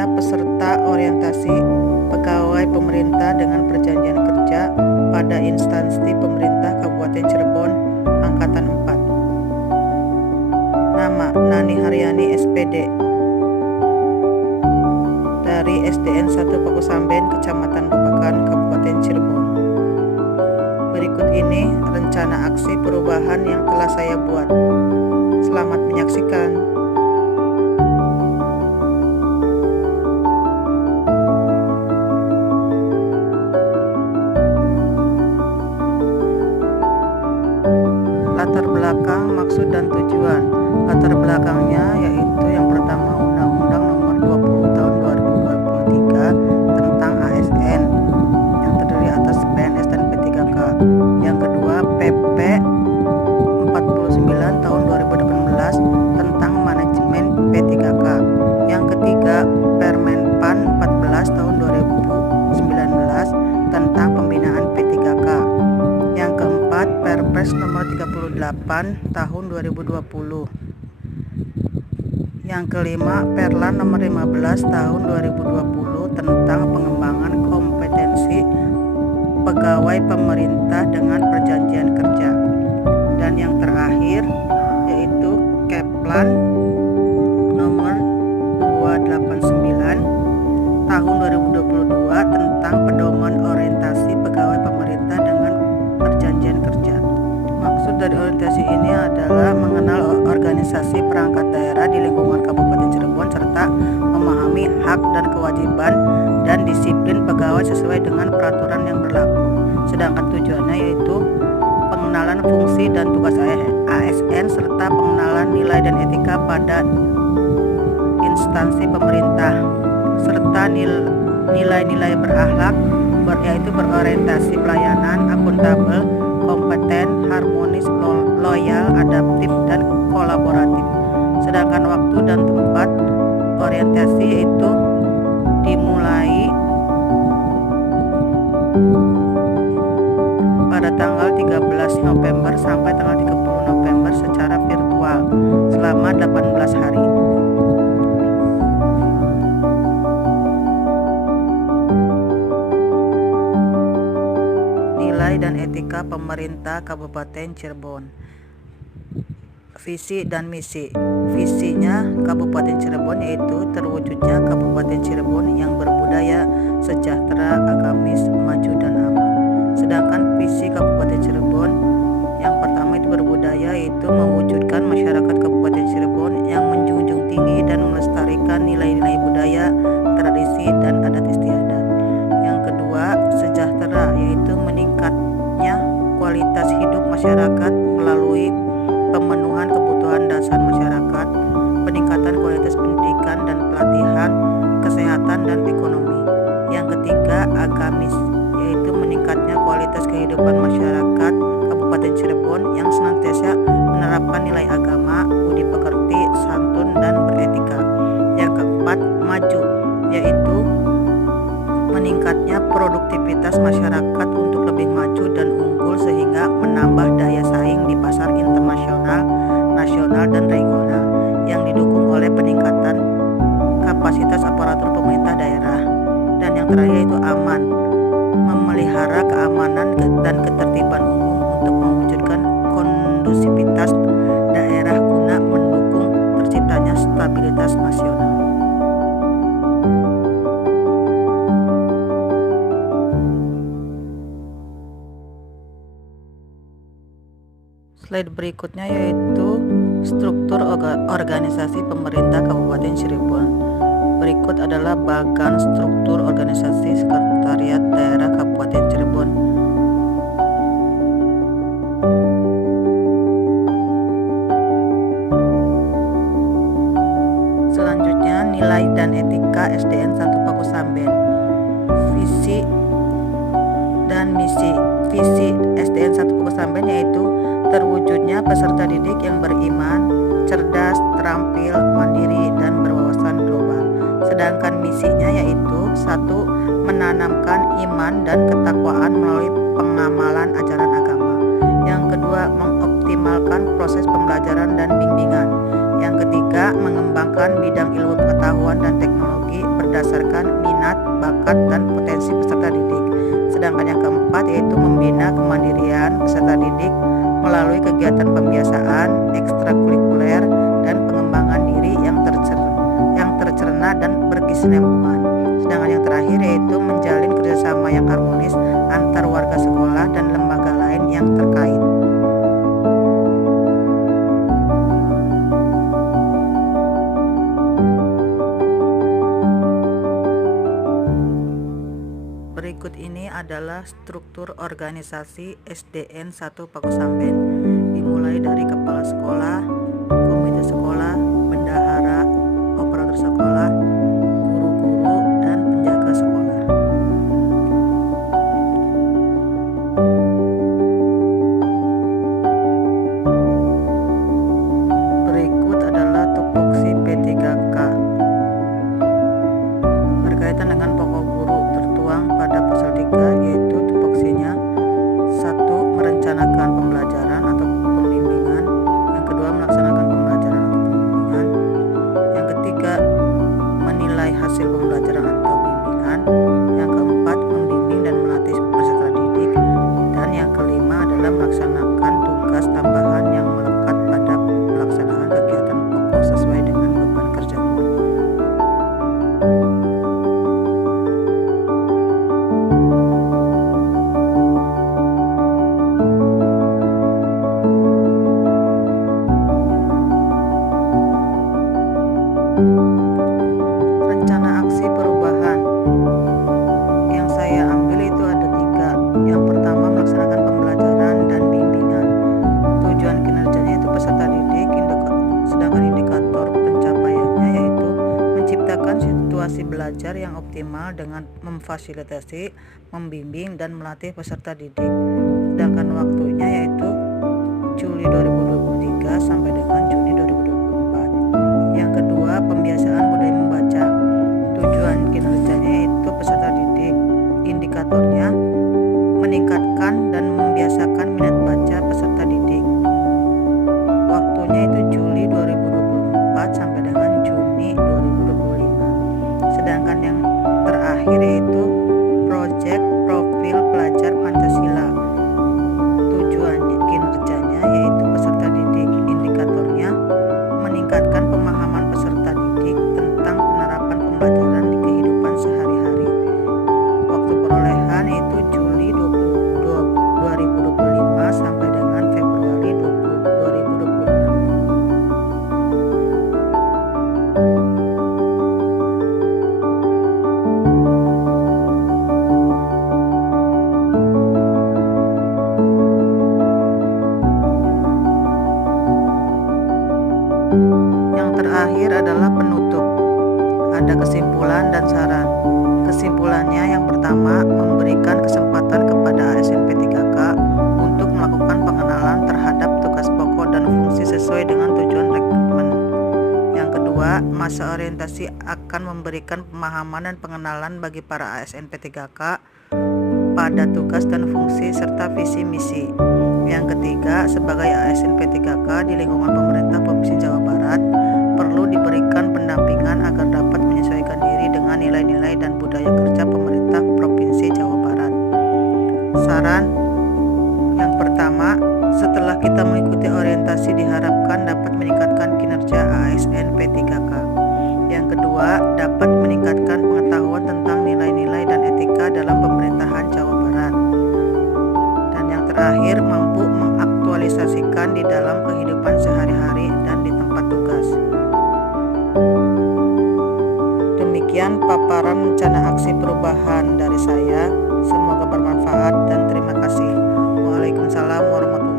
Saya peserta orientasi pegawai pemerintah dengan perjanjian kerja pada instansi pemerintah Kabupaten Cirebon Angkatan 4. Nama Nani Haryani SPD dari SDN 1 Pakusamben, Kecamatan Babakan, Kabupaten Cirebon. Berikut ini rencana aksi perubahan yang telah saya buat. Selamat menyaksikan. Latar belakang, maksud dan tujuan. Latar belakangnya yaitu yang pertama Undang-Undang Nomor 20 Tahun 2023 tentang ASN yang terdiri atas PNS dan P3K. Yang kedua PP 49 Tahun 2018 tentang manajemen P3K. Yang ketiga Permenpan 14 Tahun 2019 tentang pembinaan P3K. Yang keempat Perpres nomor 38 tahun 2020. Yang kelima Perlan nomor 15 tahun 2020 tentang pengembangan kompetensi pegawai pemerintah dengan perjanjian kerja. Dan yang terakhir yaitu Keplan nomor 289 tahun 2022 tentang pedoman orientasi pegawai pemerintah dengan perjanjian kerja. Maksud dari orientasi ini adalah mengenal organisasi perangkat daerah di lingkungan Kabupaten Cirebon serta memahami hak dan kewajiban dan disiplin pegawai sesuai dengan peraturan yang berlaku. Sedangkan tujuannya yaitu pengenalan fungsi dan tugas ASN serta pengenalan nilai dan etika pada instansi pemerintah serta nilai-nilai berakhlak yaitu berorientasi pelayanan, akuntabel, kompeten, harmonis, loyal, adaptif, dan kolaboratif. Sedangkan waktu dan tempat orientasi itu dimulai pada tanggal 13 November sampai tanggal 30 November secara virtual selama 18 hari. Dan etika pemerintah Kabupaten Cirebon. Visi dan misi. Visinya Kabupaten Cirebon yaitu terwujudnya Kabupaten Cirebon yang berbudaya, sejahtera, agamis, maju dan aman. Sedangkan visi Kabupaten Cirebon yang pertama itu berbudaya, yaitu mewujudkan masyarakat Kabupaten Cirebon yang menjunjung tinggi dan melestarikan nilai-nilai budaya, tradisi dan adat istiadat. Yang kedua sejahtera, yaitu meningkatnya kualitas hidup masyarakat melalui pemenuhan kebutuhan dasar masyarakat, peningkatan kualitas pendidikan dan pelatihan, kesehatan dan ekonomi. Yang ketiga agamis, yaitu meningkatnya kualitas kehidupan masyarakat Kabupaten Cirebon yang senantiasa menerapkan nilai agama, budi pekerti, santun dan beretika. Yang keempat maju, yaitu meningkatnya produktivitas masyarakat untuk lebih maju dan unggul sehingga menambah daya saing di pasar internasional, nasional dan regional yang didukung oleh peningkatan kapasitas aparatur pemerintah daerah. Dan yang terakhir yaitu aman, memelihara keamanan dan ketertiban umum untuk mewujudkan kondusivitas daerah guna mendukung terciptanya stabilitas nasional. Slide berikutnya yaitu struktur organisasi pemerintah Kabupaten Cirebon. Berikut adalah bagan struktur organisasi Sekretariat Daerah Kabupaten Cirebon. Selanjutnya nilai dan etika SDN 1 Pakusamben. Visi dan misi. Visi SDN 1 Pakusamben yaitu terwujudnya peserta didik yang beriman, cerdas, terampil, mandiri, dan berwawasan global. Sedangkan misinya yaitu 1. Menanamkan iman dan ketakwaan melalui pengamalan ajaran agama. Yang kedua, mengoptimalkan proses pembelajaran dan bimbingan. Yang ketiga, mengembangkan bidang ilmu pengetahuan dan teknologi berdasarkan minat, bakat, dan potensi peserta didik. Sedangkan yang keempat yaitu membina kemandirian peserta didik melalui kegiatan pembiasaan, ekstrakurikuler, dan pengembangan diri yang tercerna dan berkesinambungan. Sedangkan yang terakhir yaitu menjalin kerjasama yang harmonis antar warga sekolah dan lembaga lain yang terkait. Berikut ini adalah struktur organisasi SDN 1 Pakusamben, dimulai dari kepala sekolah, komite sekolah, bendahara, operator sekolah, guru-guru, dan penjaga sekolah. Berikut adalah tupoksi P3K. Berkaitan dengan pokok guru tertuang pada pasal 3, yaitu tupoksinya: 1. Merencanakan pembelajaran atau pembimbingan. Yang kedua, melaksanakan pembelajaran atau pembimbingan. Yang ketiga, menilai hasil pembelajaran atau bimbingan. Yang keempat, membimbing dan melatih peserta didik. Dan yang kelima adalah melaksanakan tugas tambahan yang melekat pada pelaksanaan kegiatan pokok sesuai dengan beban kerja guru. Rencana aksi perubahan yang saya ambil itu ada 3. Yang pertama, melaksanakan pembelajaran dan bimbingan. Tujuan kinerjanya itu peserta didik, sedangkan indikator pencapaiannya yaitu menciptakan situasi belajar yang optimal dengan memfasilitasi, membimbing, dan melatih peserta didik. Sedangkan waktunya yaitu Juli 2023 sampai dengan Juni 2024. Yang kedua, pembiasaan budaya membaca. Tujuan kinerjanya yaitu peserta didik. Indikatornya meningkatkan dan membiasakan minat baca peserta didik. Waktunya itu Juli 2024 sampai dengan Juni 2025. Sedangkan yang terakhir yaitu proyek profil pelajar Pancasila. Tujuan kinerjanya yaitu peserta didik. Indikatornya meningkatkan pemahaman peserta didik tentang penerapan pembelajaran di kehidupan sehari-hari. Waktu perolehan yaitu Juli 2025 sampai dengan Februari 2026. Yang terakhir adalah penutup. Ada kesimpulan dan saran. Kesimpulannya yang pertama, memberikan kesempatan kepada ASN P3K untuk melakukan pengenalan terhadap tugas pokok dan fungsi sesuai dengan tujuan rekrutmen. Yang kedua, masa orientasi akan memberikan pemahaman dan pengenalan bagi para ASN P3K pada tugas dan fungsi serta visi misi. Yang ketiga, sebagai ASN P3K di lingkungan pemerintah Provinsi Jawa Barat, perlu diberikan pendampingan agar dapat menyesuaikan diri dengan nilai-nilai dan budaya kerja pemerintah Provinsi Jawa Barat. Saran yang pertama, setelah kita mengikuti orientasi diharapkan dapat meningkatkan kinerja ASN P3K. Yang kedua, dapat meningkatkan pengetahuan tentang nilai-nilai dan etika dalam pemerintahan Jawa Barat. Dan yang terakhir, mampu mengaktualisasikan di dalam kehidupan sehari-hari dan di tempat tugas. Demikian paparan rencana aksi perubahan dari saya. Semoga bermanfaat dan terima kasih. Waalaikumsalam warahmatullahi wabarakatuh.